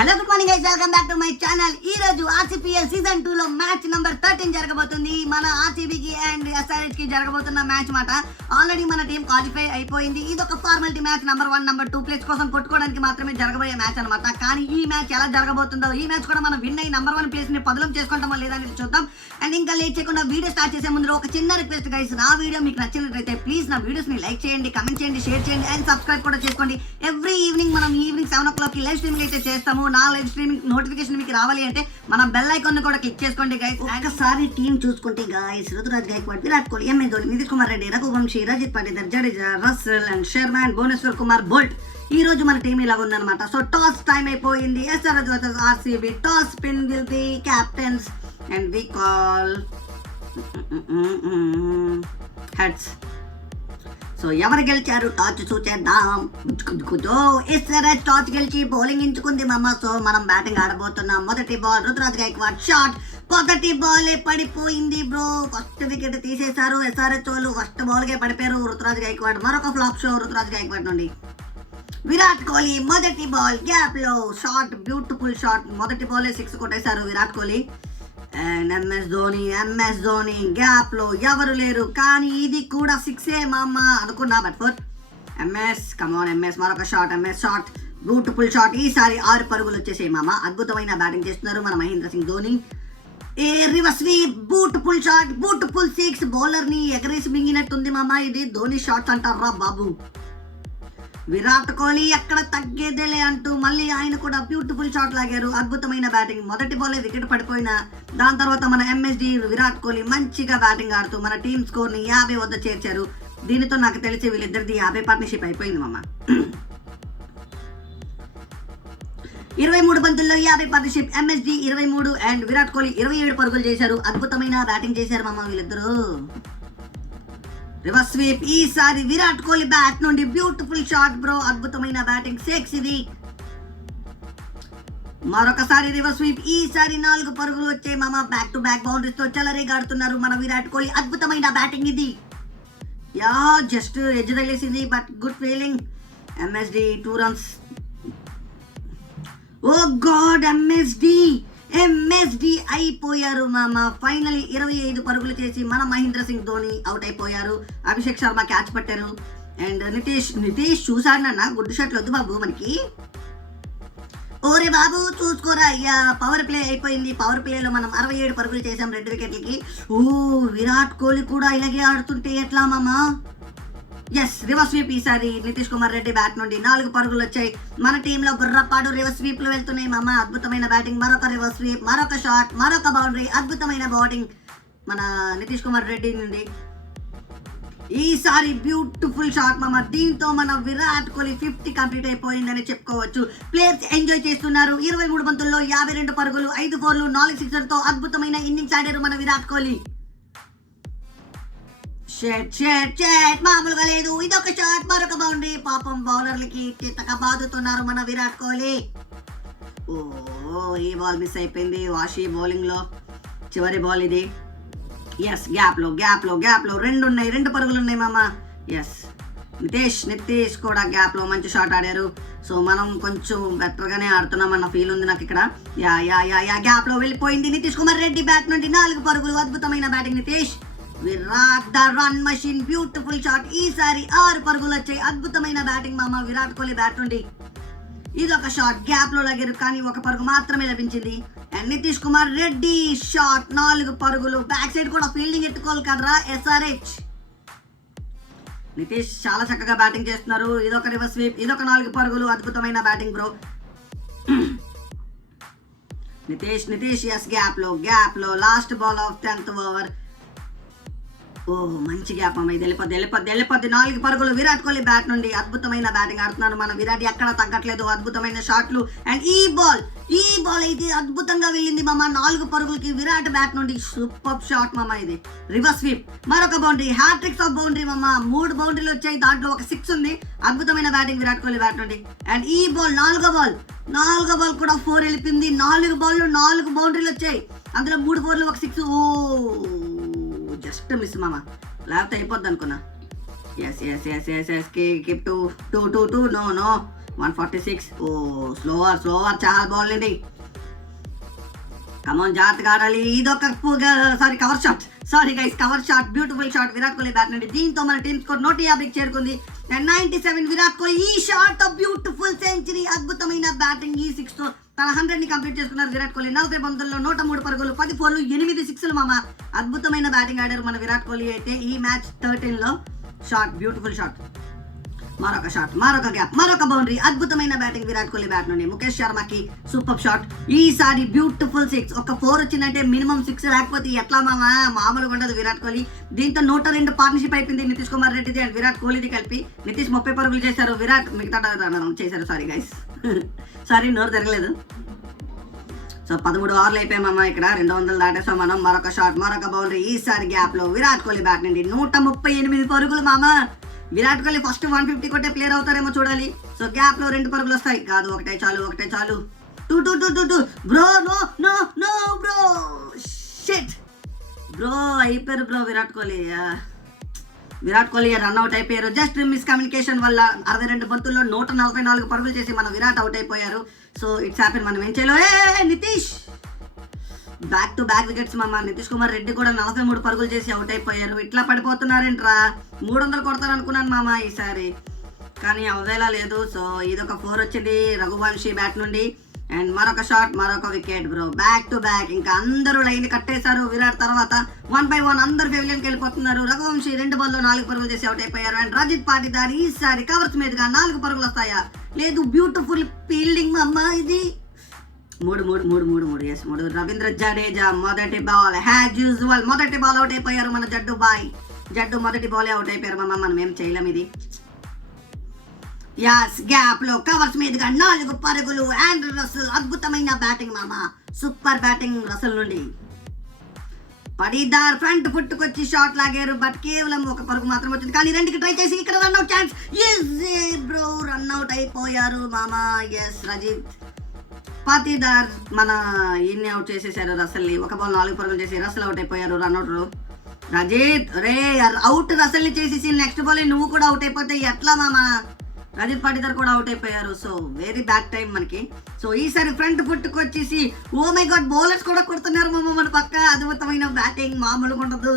Hello good morning guys, welcome back to my channel. ఈ రోజు ఆర్సీపీఎల్ season 2 లో match number 13 జరగబోతుంది. మన ఆర్సీబీకి అండ్ ఎస్ఆర్హెచ్ కి జరగబోతున్న మ్యాచ్ మాట. ఆల్రెడీ మన టీం క్వాలిఫై అయిపోయింది. ఇది ఒక formality match, number 1 number 2 place కోసం కొట్టుకోవడానికి మాత్రమే జరగబోయే మ్యాచ్ అనమాట. కానీ ఈ మ్యాచ్ ఎలా జరగబోతుందో, ఈ మ్యాచ్ కూడా మనం విన్ అయ్యి నంబర్ 1 ప్లేస్ ని పదులం చేసుకుంటామో లేదా అనేది చూద్దాం. అండ్ ఇంకా లేట్ చేయకుండా వీడియో స్టార్ట్ చేసే ముందు ఒక చిన్న రిక్వెస్ట్ గైస్, నా వీడియో మీకు నచ్చినట్లయితే ప్లీజ్ నా వీడియోస్ ని లైక్ చేయండి, కమెంట్ చేయండి, షేర్ చేయండి అండ్ సబ్స్క్రైబ్ కూడా చేసుకోండి. ఎవ్రీ ఈవినింగ్ మనం ఈవినింగ్ 7 o'clock కి లైవ్ స్ట్రీమింగ్ అయితే చేస్తాము. నా లైవ్ స్ట్రీమింగ్ నోటిఫికేషన్ మీకు రావాలి అంటే మన బెల్ ఐకాన్ కూడా క్లిక్ చేసుకోండి గైస్. ఒకసారి టీం చూసుకుంటే guys, Ruturaj Gaikwad, Virat Kohli, MS Dhoni, Nitish Kumar Reddy, Raghuvanshi, Rajat Patidar, Jadeja, Russell and Sharma and Bhuvneshwar Kumar, Boult. ఈ రోజు మన టీం ఇలా ఉందన్నమాట. సో టాస్ టైం అయిపోయింది. SRH versus RCB. Toss spin will be captains and we call heads. So ఎవరు గెలిచారు టాస్ చూసేద్దాం. ఎస్ఆర్హెచ్ టాస్ గెలిచి బౌలింగ్ ఎంచుకుంది మామ. సో మనం బ్యాటింగ్ ఆడబోతున్నాం. మొదటి బాల్ రుతురాజ్ గైక్వాడ్ షాట్. మొదటి బాలే పడిపోయింది బ్రో. ఫస్ట్ వికెట్ తీసేశారు ఎస్ఆర్హెచ్ వాళ్ళు. ఫస్ట్ బాల్కే పడిపోయారు రుతురాజ్ గైక్వాడ్. మరొక ఫ్లాప్ షో రుతురాజ్ గైక్వాడ్ నుండి. విరాట్ కోహ్లీ మొదటి బాల్ గ్యాప్ లో షాట్, బ్యూటిఫుల్ షాట్. మొదటి బాలే 6 కొట్టేశారు Virat Kohli. And MS Dhoni gap లో ఎవరు లేరు, కానీ ఇది కూడా 6 మామ అనుకున్నా. But four MS come on MS, మరొక shot, MS shot, beautiful shot. ఈసారి 6 పరుగులు వచ్చేసాయి మామ. అద్భుతమైన బ్యాటింగ్ చేస్తున్నారు మన Mahendra Singh Dhoni. Reverse sweep, beautiful shot, beautiful 6. Bowler ని ఎగరేసి మింగినట్టుంది మామ. ఇది ధోని షాట్స్ అంటారా బాబు. విరాట్ కోహ్లీ ఎక్కడ తగ్గేదేలే అంటూ మళ్ళీ ఆయన కూడా బ్యూటిఫుల్ షాట్ లాగారు. అద్భుతమైన బ్యాటింగ్. మొదటి బాలే వికెట్ పడిపోయినా దాని తర్వాత మన ఎంఎస్డి విరాట్ కోహ్లీ మంచిగా బ్యాటింగ్ ఆడుతూ మన టీమ్ స్కోర్ ని 50 వద్ద చేర్చారు. దీనితో నాకు తెలిసి వీళ్ళిద్దరిది 50 పార్ట్నర్షిప్ అయిపోయింది మామ. 23 బంతుల్లో 50 partnership. MSD 23 and Virat Kohli 27 పరుగులు చేశారు. అద్భుతమైన బ్యాటింగ్ చేశారు మామ వీళ్ళిద్దరు. Reverse sweep. ఈసారి విరాట్ కోహ్లీ బ్యాట్ నుండి బ్యూటిఫుల్ షాట్ బ్రో. అద్భుతమైన బ్యాటింగ్ 6 ఇది. మరొకసారి రివర్స్ స్వీప్. ఈసారి 4 పరుగులు వచ్చాయి మామ. బ్యాక్ టు బ్యాక్ బౌండరీస్ తో చెలరేగాడుతున్నారు మన విరాట్ కోహ్లీ. అద్భుతమైన బ్యాటింగ్ ఇది. యా జస్ట్ ఎడ్జ్ తగిలేసింది but good feeling. MSD 2 runs. Oh God, MSD అయిపోయారు మామ. ఫైనలీ 25 పరుగులు చేసి మన మహేంద్ర సింగ్ ధోని అవుట్ అయిపోయారు. అభిషేక్ శర్మ క్యాచ్ పట్టారు. అండ్ నితీష్ చూసాడన్నా, గుడ్ షాట్లు వద్దు బాబు మనకి. ఓరే బాబు చూసుకోరా అయ్యా. పవర్ ప్లే అయిపోయింది. పవర్ ప్లేలో మనం 67 పరుగులు చేసాం 2 వికెట్లకి. ఓ విరాట్ కోహ్లీ కూడా ఇలాగే ఆడుతుంటే ఎట్లా మామా. Yes reverse sweep. ఈసారి నితీష్ కుమార్ రెడ్డి బ్యాట్ నుండి 4 పరుగులు వచ్చాయి. మన టీంలో బుర్రపాడు రివర్స్ స్వీప్లు వెళ్తున్నాయి మామ. అద్భుతమైన బ్యాటింగ్. మరొక రివర్స్ స్వీప్, మరొక షాట్, మరొక బౌండరీ. అద్భుతమైన బౌలింగ్ మన నితీష్ కుమార్ రెడ్డి నుండి. ఈసారి బ్యూటిఫుల్ షాట్ మామ. దీంతో మన విరాట్ కోహ్లీ 50 కంప్లీట్ అయిపోయిందని చెప్పుకోవచ్చు. ప్లేయర్స్ ఎంజాయ్ చేస్తున్నారు. 23 బంతుల్లో 52 పరుగులు, 5 4లు, 4 సిక్సర్తో అద్భుతమైన ఇన్నింగ్స్ ఆడారు మన విరాట్ కోహ్లీ. మామూలుగా లేదు. ఇదొక షాట్, మరొక బౌండరీ. పాపం బౌలర్లకి చిత్తక బాదుతున్నారు మన విరాట్ కోహ్లీ. ఓ ఈ బాల్ మిస్ అయిపోయింది వాషి బౌలింగ్ లో. చివరి బాల్ ఇది. ఎస్ గ్యాప్ లో 2 పరుగులు ఉన్నాయి మామ. ఎస్ నితీష్ కూడా గ్యాప్ లో మంచి షాట్ ఆడారు. సో మనం కొంచెం బెటర్ గానే ఆడుతున్నాం అన్న ఫీల్ ఉంది నాకు ఇక్కడ. గ్యాప్ లో వెళ్ళిపోయింది. నితీష్ కుమార్ రెడ్డి బ్యాట్ నుండి 4 పరుగులు. అద్భుతమైన batting Nitish. Virat the run machine, beautiful shot. ఈసారి 6 పరుగులు వచ్చాయి. అద్భుతమైన బ్యాటింగ్ మామ విరాట్ కోహ్లీ బ్యాట్ నుండి. ఇదొక షాట్, గ్యాప్ లో లాగారు కానీ 1 పరుగు మాత్రమే లభించింది. అండ్ నితీష్ కుమార్ రెడ్డి షాట్, 4 పరుగులు. బ్యాక్ సైడ్ కూడా ఫీల్డింగ్ ఎత్తుకోవాలి కదరా ఎస్ఆర్హెచ్. నితీష్ చాలా చక్కగా బ్యాటింగ్ చేస్తున్నారు. ఇదొక రివర్స్ స్వీప్, ఇదొక 4 పరుగులు. అద్భుతమైన బ్యాటింగ్ బ్రో. నితీష్ ఎస్ గ్యాప్ లో last ball of 10th over. ఓ మంచి గ్యాప్ అమ్మ. ఇది వెళ్ళిపోద్ది. 4 పరుగులు విరాట్ కోహ్లీ బ్యాట్ నుండి. అద్భుతమైన బ్యాటింగ్ ఆడుతున్నారు మన విరాట్. ఎక్కడ తగ్గట్లేదు. అద్భుతమైన షాట్లు. అండ్ ఈ బాల్ అయితే అద్భుతంగా వెళ్ళింది మామ. 4 పరుగులకి విరాట్ బ్యాట్ నుండి. సూపర్ షాట్ మామ ఇది. రివర్స్ స్వీప్, మరొక బౌండరీ. హ్యాట్రిక్స్ ఆఫ్ బౌండరీ మామ. 3 బౌండరీలు వచ్చాయి, దాంట్లో ఒక 6 ఉంది. అద్భుతమైన బ్యాటింగ్ విరాట్ కోహ్లీ బ్యాట్ నుండి. అండ్ ఈ బాల్ 4వ బాల్ కూడా 4 వెళ్ళిపోయింది. 4 బాల్లు 4 బౌండరీలు వచ్చాయి. అందులో 3 4లు, ఒక 6. ఓ జస్ట్ మిస్ మామ, లేకపోతే అయిపోద్ది అనుకున్నా. Yes keep 2 no 146. ఓ స్లోవర్ చాలా బాగుంది. కమాన్ జాగ్రత్తగా ఆడాలి. ఇదొక cover shot. Sorry guys, cover shot. Beautiful shot Virat Kohli bat నుండి. దీంతో మన టీమ్ స్కోర్ 150కి చేరుకుంది. 97 విరాట్ కోహ్లీ. ఈ షాట్ బ్యూటిఫుల్ సెంచరీ. అద్భుతమైన బ్యాటింగ్. ఈ 6 తో తన 100ని కంప్లీట్ చేసుకున్నారు విరాట్ కోహ్లీ. 40 బంతుల్లో 103 పరుగులు, 10 ఫోర్లు, 8 సిక్స్లు మామ. అద్భుతమైన బ్యాటింగ్ ఆడారు మన విరాట్ కోహ్లీ అయితే ఈ మ్యాచ్ 13లో. Shot beautiful shot. మరొక షాట్, మరొక గ్యాప్, మరొక బౌండరీ. అద్భుతమైన బ్యాటింగ్ విరాట్ కోహ్లీ బ్యాట్ నుండి. ముఖేష్ శర్మకి సూపర్ షాట్. ఈసారి బ్యూటిఫుల్ 6. ఒక 4 వచ్చిందంటే మినిమం 6 లేకపోతే ఎట్లా మామూలుగా ఉండదు విరాట్ కోహ్లీ. దీంతో 102 పార్ట్నర్షిప్ అయిపోయింది నితీష్ కుమార్ రెడ్డిది అండ్ విరాట్ కోహ్లీది కలిపి. నితీష్ 30 పరుగులు చేశారు, విరాట్ మిగతా చేశారు. సారీ గైస్, సారీ నోరు తిరగలేదు. సో 13 ఓవర్లు అయిపోయామమ్మా. ఇక్కడ 200 దాటేసాం మనం. మరొక షాట్, మరొక బౌండరీ. ఈసారి గ్యాప్ లో విరాట్ కోహ్లీ బ్యాట్ నుండి 138 పరుగులు మామ. విరాట్ కోహ్లీ ఫస్ట్ 150 కొట్టే ప్లేయర్ అవుతారేమో చూడాలి. సో గ్యాప్ లో 2 పరుగులు వస్తాయి. కాదు, ఒకటే చాలు. 2 bro. No bro, shit bro. అయిపోయారు బ్రో విరాట్ కోహ్లీ రన్అట్ అయిపోయారు. జస్ట్ మిస్ కమ్యూనికేషన్ వల్ల 62 బంతుల్లో 144 పరుగులు చేసి మన విరాట్ అవుట్ అయిపోయారు. So it's happen. మనం ఏం చేయాలో. Nitish back to back wickets మామ. నితీష్ కుమార్ రెడ్డి కూడా 43 పరుగులు చేసి అవుట్ అయిపోయారు. ఇట్లా పడిపోతున్నారేంట్రా. 300 కొడతారు అనుకున్నాను మామ ఈసారి, కానీ అవ్వేలా లేదు. సో ఇదొక 4 వచ్చింది రఘువంశీ బ్యాట్ నుండి. అండ్ మరొక షాట్, మరొక wicket bro. Back to back. ఇంకా అందరూ లైన్ కట్టేశారు విరాట్ తర్వాత. 1 by 1 అందరు పెవిలియన్కి వెళ్ళిపోతున్నారు. రఘువంశీ 2 బాల్లో 4 పరుగులు చేసి అవుట్ అయిపోయారు. అండ్ రజిత్ పాటిదార్ ఈసారి కవర్స్ మీదుగా 4 పరుగులు వస్తాయా లేదు. బ్యూటిఫుల్ ఫీల్డింగ్ అమ్మా ఇది. 3. రవీంద్ర జడేజా మొదటి బాల్ యాజ్ యూజువల్. మొదటి బాల్ అవుట్ అయిపోయారు మన జడ్డు మొదటి బాలే అవుట్ అయిపోయారు మామ. మనం ఏం చేయలేం ఇది. యాస్ గ్యాప్ లో కవర్స్ మీదుగా 4 పరుగులు. అండ్ రసల్ అద్భుతమైన బ్యాటింగ్ మామ. సూపర్ బ్యాటింగ్ రసల్ నుండి. పడిదార్ ఫ్రంట్ ఫుట్కొచ్చి షాట్ లాగారు. బట్ కేవలం 1 పరుగు మాత్రం వచ్చింది. కానీ 2కి ట్రై చేసి ఇక్కడ రన్అట్ ఛాన్స్. బ్రో రన్అట్ అయిపోయారు మామ. ఎస్ రజిత్ పాటిదార్ మన ఇన్ని అవుట్ చేసేసారు రసల్ని. 1 బాల్ 4 పరుగులు చేసి రసల్ అవుట్ అయిపోయారు రన్అట్. రజిత్ రే అవుట్ రసల్ని చేసేసి నెక్స్ట్ బాల్ నువ్వు కూడా అవుట్ అయిపోతే ఎట్లా మామ. రజిత్ పాటిదార్ కూడా అవుట్ అయిపోయారు. సో వెరీ బ్యాడ్ టైం మనకి. సో ఈసారి ఫ్రంట్ ఫుట్కి వచ్చేసి ఓ మై గాడ్ బౌలర్స్ కూడా కొడుతున్నారు మామ మన పక్క. అద్భుతమైన బ్యాటింగ్ మామూలుగా ఉండదు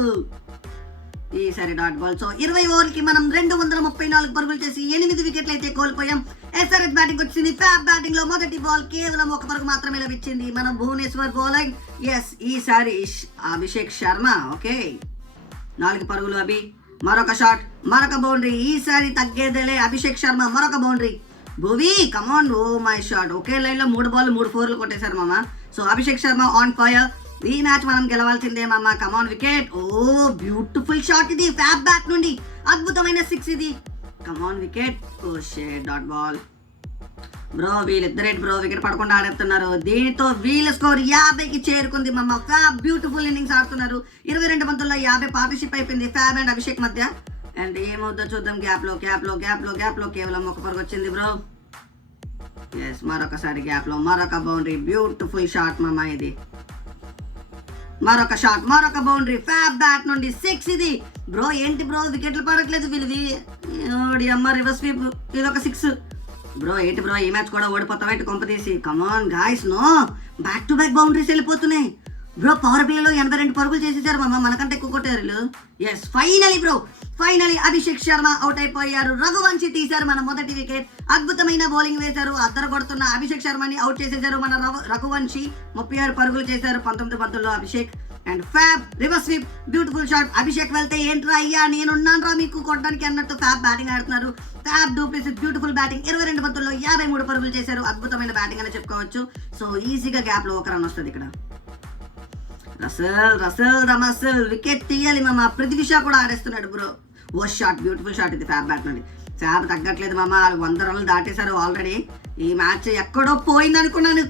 ఈసారి డాట్ బాల్. సో 20 ఓవర్లకి మనం 234 పరుగులు చేసి 8 వికెట్లు అయితే కోల్పోయాం. ఎస్ఆర్హెచ్ బ్యాటింగ్ వచ్చింది. ఫ్యాబ్ బ్యాటింగ్ లో మొదటి బాల్ కేవలం 1 పరుగు మాత్రమే లభించింది మన భువనేశ్వర్ బౌలింగ్. ఎస్ ఈసారి అభిషేక్ శర్మ. ఓకే 4 పరుగులు అభి. మరొక షాట్, మరొక బౌండరీ. ఈసారి తగ్గేదేలే అభిషేక్ శర్మ. మరొక boundary. Bhuvi come on. Oh my shot. ఒకే లైన్ లో 3 బాల్ 3 ఫోర్లు కొట్టేశారు మామ. So Abhishek Sharma on fire. ఈ మ్యాచ్ మనం గెలవాల్సిందే మామ. Come on wicket. Oh beautiful shot ఇది ఫ్యాబ్ బ్యాట్ నుండి. అద్భుతమైన 6 ఇది. Come on wicket. Oh shit dot ball. Bro వీళ్ళిద్దరేంటి బ్రో వికెట్ పడకుండా ఆడేస్తున్నారు. దీంతో వీళ్ళ స్కోర్ 50కి చేరుకుంది మామ. ఫ్యాబ్ బ్యూటిఫుల్ ఇన్నింగ్స్ ఆడుతున్నారు. 22 బంతుల్లో 50 పార్ట్నర్షిప్ అయిపోయింది ఫ్యాబ్ అండ్ అభిషేక్ మధ్య. అండ్ ఏమవుతుందో చూద్దాం. గ్యాప్ లో కేవలం 1 పరుగు వచ్చింది బ్రో. ఎస్ మరొకసారి గ్యాప్ లో మరొక బౌండరీ. బ్యూటిఫుల్ షాట్ మామ ఇది. మరొక షాట్, మరొక బౌండరీ. ఫ్యాబ్ బ్యాట్ నుండి 6 ఇది. బ్రో ఏంటి బ్రో వికెట్లు పడట్లేదు వీళ్ళవి. అమ్మ రివర్స్ స్వీప్. ఇదొక 6 బ్రో. ఏంటి బ్రో ఈ మ్యాచ్ కూడా ఓడిపోతామేంటి కొంపతీసి. Come on guys no. Back to back boundaries వెళ్ళిపోతున్నాయి బ్రో. పవర్ ప్లేలో 82 పరుగులు చేసేసారు మామ. మనకంటే ఎక్కువ కొట్టారు. Yes finally bro. Finally Abhishek Sharma out అయిపోయారు. రఘువంశీ తీశారు మన మొదటి వికెట్. అద్భుతమైన బౌలింగ్ వేశారు. అద్దరు కొడుతున్న అభిషేక్ శర్మని అవుట్ చేసేశారు మన రఘువంశీ. 36 పరుగులు చేశారు 19 బంతుల్లో Abhishek. And fab reverse sweep. Beautiful shot. Abhishek వెళ్తే ఏంట్రా అయ్యా నేనున్నాను రా మీకు కొట్టడానికి అన్నట్టు ఫ్యాబ్ బ్యాటింగ్ ఆడుతున్నారు. Fab du Plessis beautiful batting. 22 బంతుల్లో 53 పరుగులు చేశారు. అద్భుతమైన బ్యాటింగ్ అని చెప్పుకోవచ్చు. సో ఈజీగా గ్యాప్ లో 1 రన్ వస్తుంది ఇక్కడ. రసల్ వికెట్ తీయాలి మామ. పృథ్వీ షా కూడా ఆడేస్తున్నాడు బ్రో. ఓ షాట్ బ్యూటిఫుల్ షాట్ ఇది ఫ్యాబ్ బ్యాట్ నుండి. ఫ్యాబ్ తగ్గట్లేదు మామ. 100 రన్లు దాటేశారు ఆల్రెడీ. ఈ మ్యాచ్ ఎక్కడో పోయింది అనుకున్నాను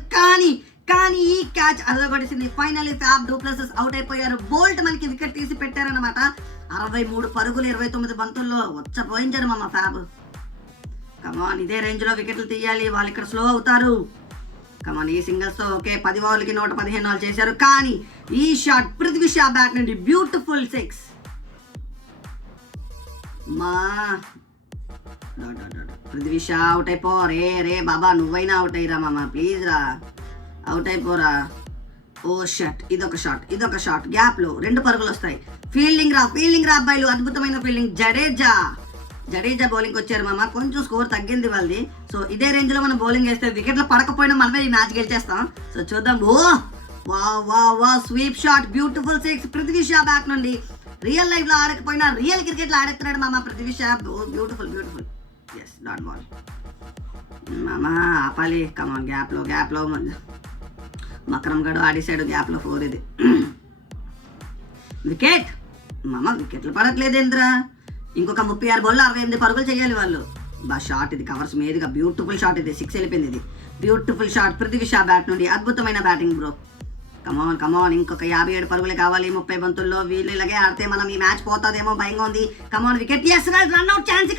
కానీ ఈ క్యాచ్ అదగొడిసింది. ఫైనల్లీ ఫ్యాబ్ డూప్లెసిస్ అవుట్ అయిపోయారు. బోల్ట్ మనకి వికెట్ తీసి పెట్టారనమాట. 63 పరుగులు 29 బంతుల్లో వచ్చపోయించారు మామ ఫ్యాబ్. కమాన్ ఇదే రేంజ్ లో వికెట్లు తీయాలి. వాళ్ళు ఇక్కడ స్లో అవుతారు. కమాన్ ఈ సింగిల్స్ తో ఓకే 10 ఓవర్లకి 115 రన్లు చేశారు. కానీ ఈ షాట్ పృథ్వీ షా బ్యాట్ నుండి బ్యూటిఫుల్ 6. మా పృథ్వీ షా అవుట్ అయిపో. రే బాబా, నువ్వైనా అవుట్ అయ్యిరా మామ, ప్లీజ్ రా, అవుట్ అయిపోరా. ఓ షట్, ఇదొక షాట్ గ్యాప్ లో 2 పరుగులు వస్తాయి. ఫీల్డింగ్ రా అబ్బాయిలు, అద్భుతమైన ఫీల్డింగ్. జడేజా బౌలింగ్ వచ్చారు మామ. కొంచెం స్కోర్ తగ్గింది వాళ్ళది. సో ఇదే రేంజ్ లో మనం బౌలింగ్ వేస్తే వికెట్లు పడకపోయినా మనమే ఈ మ్యాచ్ గెలిచేస్తాం. సో చూద్దాం. వా sweep shot, beautiful 6 Prithvi Shaw back నుండి. రియల్ లైఫ్ లో ఆడకపోయినా రియల్ క్రికెట్ లో ఆడేస్తున్నాడు మామ Prithvi Shaw. Beautiful yes, dot ball మామ. ఆపాలి, కమాన్. గ్యాప్ లో మకరం గడు ఆడేసాడు, గ్యాప్ లో 4. ఇది వికెట్ మామ. వికెట్లు పడట్లేదేంద్రా. ఇంకొక 36 బాల్లో 68 పరుగులు చేయాలి వాళ్ళు. షాట్ ఇది, కవర్స్ మీదుగా బ్యూటిఫుల్ షాట్. ఇది 6 వెళ్ళిపోయింది. ఇది beautiful shot Prithvi Shah bat నుండి. అద్భుతమైన బ్యాటింగ్ బ్రో. కమాన్ ఇంకొక 57 పరుగులే కావాలి 30 బంతుల్లో. వీళ్ళు ఇలాగే ఆడితే మనం ఈ మ్యాచ్ పోతాదేమో భయంగా ఉంది. కమాన్ వికెట్. రన్అట్ ఛాన్స్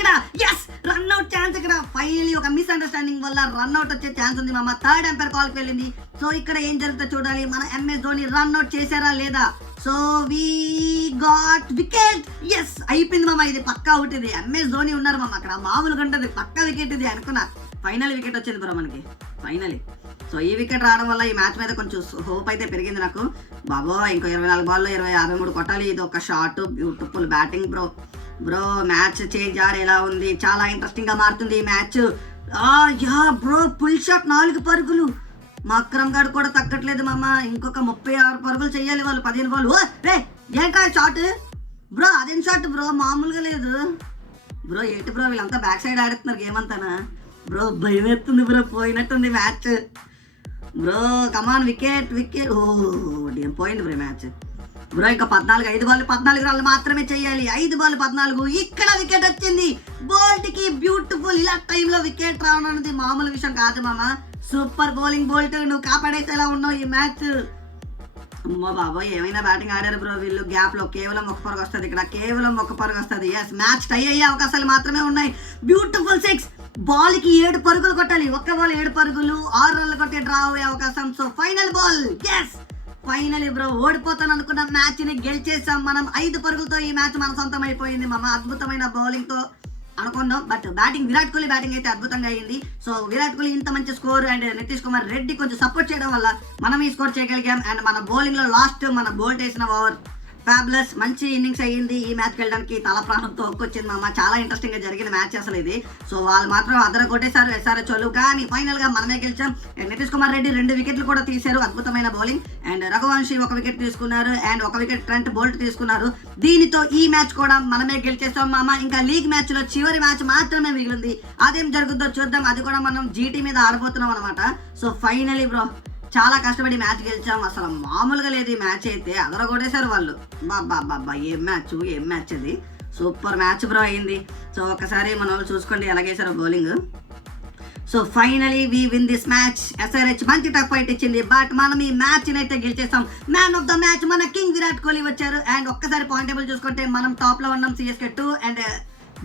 ఇక్కడ. ఫైనలీ ఒక మిస్అండర్స్టాండింగ్ వల్ల రన్అట్ వచ్చే ఛాన్స్ ఉంది మామ. 3rd ఎంపైర్ కాల్కి వెళ్ళింది. సో ఇక్కడ ఏం జరుగుతుందో చూడాలి. మన ఎంఎస్ ధోని రన్అట్ చేశారా లేదా. So we got wicket. Yes, అయిపోయింది మామ. ఇది పక్కా అవుట్. ఇది ఎంఎస్ ధోని ఉన్నారు మామ అక్కడ. మామూలుగా ఉంటుంది, పక్కా వికెట్ ఇది అనుకున్నా. ఫైనల్ వికెట్ వచ్చింది బ్రో మనకి ఫైనలీ. సో ఈ వికెట్ రావడం వల్ల ఈ మ్యాచ్ మీద కొంచెం హోప్ అయితే పెరిగింది నాకు. బాబో ఇంకో 24 బాల్లో 53 కొట్టాలి. ఇది ఒక shot, beautiful batting bro. Match change ఎలా ఉంది, చాలా ఇంట్రెస్టింగ్ గా మారుతుంది ఈ మ్యాచ్. బ్రో ఫుల్ షాట్ 4 పరుగులు. మక్రమ్ గారు కూడా తగ్గట్లేదు మామ. ఇంకొక 36 పరుగులు చెయ్యాలి వాళ్ళు. 15 బాల్. ఏంటా షాట్ బ్రో, అదేం షాట్ బ్రో, మామూలుగా లేదు బ్రో. ఏంటి బ్రో, వీళ్ళంతా బ్యాక్ సైడ్ ఆడుతున్నారు గేమ్ అంతానా బ్రో. భయం ఎత్తుంది బ్రో, పోయినట్టుంది మ్యాచ్ బ్రో. కమాన్ వికెట్. పోయింది బ్రో మ్యాచ్ బ్రో. ఇంకా 5 బాల్ 14 రన్లు మాత్రమే చేయాలి. 5 బాల్ 14. ఇక్కడ వికెట్ వచ్చింది బోల్ట్ కి. బ్యూటిఫుల్. ఇలా టైంలో వికెట్ రావడం అనేది మామూలు విషయం కాదు మామ. సూపర్ బౌలింగ్ బోల్ట్, నువ్వు కాపాడేసేలా ఉన్నావు ఈ మ్యాచ్. అమ్మో బాబోయ్, ఏమైనా బ్యాటింగ్ ఆడారు బ్రో వీళ్ళు. గ్యాప్ లో కేవలం 1 పరుగు వస్తుంది. ఇక్కడ కేవలం 1 పరుగు వస్తుంది. ఎస్, మ్యాచ్ టై అయ్యే అవకాశాలు మాత్రమే ఉన్నాయి. బ్యూటిఫుల్ 6. బాల్ కి 7 పరుగులు కొట్టాలి. ఒక్క బాల్ 7 పరుగులు, 6 రన్లు కొట్టే డ్రా అయ్యే అవకాశం. So final ball. Yes, finally bro ఓడిపోతాను అనుకున్న మ్యాచ్ ని గెలిచేసాం మనం. 5 పరుగులతో ఈ మ్యాచ్ మన సొంతం అయిపోయింది మామ. అద్భుతమైన బౌలింగ్ తో అనుకున్నాం. But batting, Virat Kohli batting అయితే అద్భుతంగా అయింది. సో విరాట్ కోహ్లీ ఇంత మంచి స్కోర్ అండ్ నితీష్ కుమార్ రెడ్డి కొంచెం సపోర్ట్ చేయడం వల్ల మనం ఈ స్కోర్ చేయగలిగాం. అండ్ మన బౌలింగ్ లో లాస్ట్ మన బోల్ట్ వేసిన ఓవర్ ఫ్యాబులస్, మంచి ఇన్నింగ్స్ అయ్యింది. ఈ మ్యాచ్కి వెళ్ళడానికి తల ప్రాణంతో ఒక్కొచ్చింది మామ. చాలా ఇంట్రెస్టింగ్ గా జరిగిన మ్యాచ్ అసలు ఇది. సో వాళ్ళు మాత్రం అదర కొట్టేశారు ఎస్ఆర్హెచ్ వాళ్ళు. కానీ ఫైనల్ గా మనమే గెలిచాం. నితీష్ కుమార్ రెడ్డి 2 వికెట్లు కూడా తీశారు. అద్భుతమైన బౌలింగ్. అండ్ రఘువంశీ 1 వికెట్ తీసుకున్నారు. అండ్ 1 వికెట్ ట్రెంట్ బోల్ట్ తీసుకున్నారు. దీనితో ఈ మ్యాచ్ కూడా మనమే గెలిచేస్తాం మామ. ఇంకా లీగ్ మ్యాచ్ లో చివరి మ్యాచ్ మాత్రమే మిగిలింది. అదేం జరుగుతుందో చూద్దాం. అది కూడా మనం జీటీ మీద ఆడబోతున్నాం అనమాట. సో ఫైనలీ బ్రో చాలా కష్టపడి మ్యాచ్ గెలిచాం. అసలు మామూలుగా లేదు ఈ మ్యాచ్ అయితే. అదరగొట్టేశారు వాళ్ళు. బాబా ఏం మ్యాచ్ అది. సూపర్ మ్యాచ్ బ్రో అయింది. సో ఒకసారి మన వాళ్ళు చూసుకోండి ఎలాగేసారో bowling. So finally we win this match. SRH మంచి టఫ్ ఫైట్ ఇచ్చింది. బట్ మనం ఈ మ్యాచ్ అయితే గెలిచేస్తాం. మ్యాన్ ఆఫ్ ద మ్యాచ్ మన కింగ్ విరాట్ కోహ్లీ వచ్చారు. అండ్ ఒక్కసారి పాయింట్ టేబుల్ చూసుకుంటే మనం టాప్ లో ఉన్నాం. సిఎస్కే 2 అండ్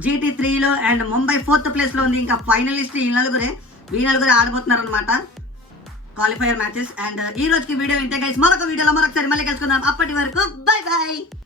జీటీ 3లో అండ్ ముంబై 4th ప్లేస్ లో ఉంది. ఇంకా ఫైనలిస్ట్ ఈ నలుగురే ఆడబోతున్నారు అనమాట క్వాలిఫైయర్ మ్యాచెస్. అండ్ ఈ రోజుకి వీడియో ఇంతే గైస్. మరొక వీడియోలో మరొకసారి మళ్ళీ కలుసుకుందాం. అప్పటి వరకు బై బై.